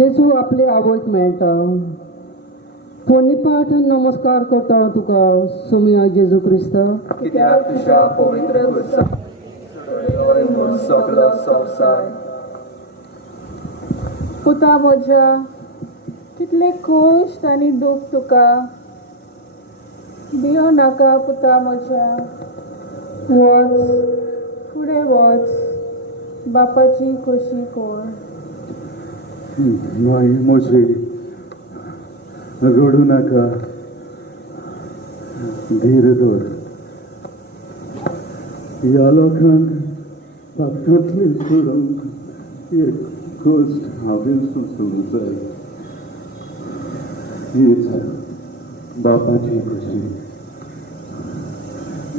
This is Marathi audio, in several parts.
जेजू आपले आवयक मेळटा. पोरणी नमस्कार करता तुका सोम्या जेजू क्रिस्त. कित्याक तुझ्या पवित्र म्हूण सगळो संवसार. पुता म्हज्या कितले कश्ट आनी दूख तुका. भियो नाका पुता म्हज्या. वच फुडें वच, बापाची खोशी कर. माय म्हजे रडू नाका, धीर धर. ह्या लोकांक ताकदले करूंक एक गोश्ट हांवें सुचोवंक जाय. हीच बापाची खोशी.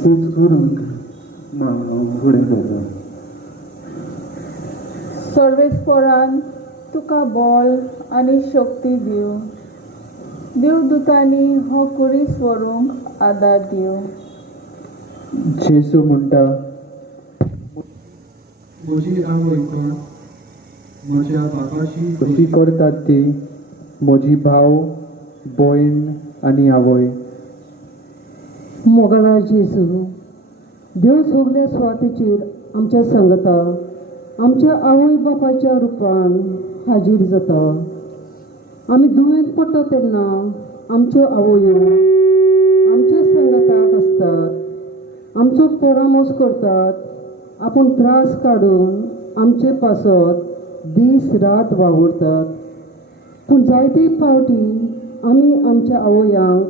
तेच करूंक हांव फुडें वता. सर्वेस्परान तुका बळ आनी शक्ती दिवं. देवदूतांनी हो कुडीस व्हरूंक आदार दिवं. जेजू म्हणटा, म्हजी आवय कोण? म्हज्या बापाची कशी करतात ती म्हजी भाव, भयण आनी आवय. मोगला जेजू, देव सगल्या स्वातीचेर आमच्या सांगता आमच्या आवय बापाच्या रुपान हाजीर जाता. आमी दुयेंत पडटा तेन्ना आमच्यो आवयो आमच्या संगताक आसतात, आमचो परामोस करतात. आपूण त्रास काडून आमचे पासत दीस रात वावुरतात. पूण जायते फावटी आमी आमच्या आवयांक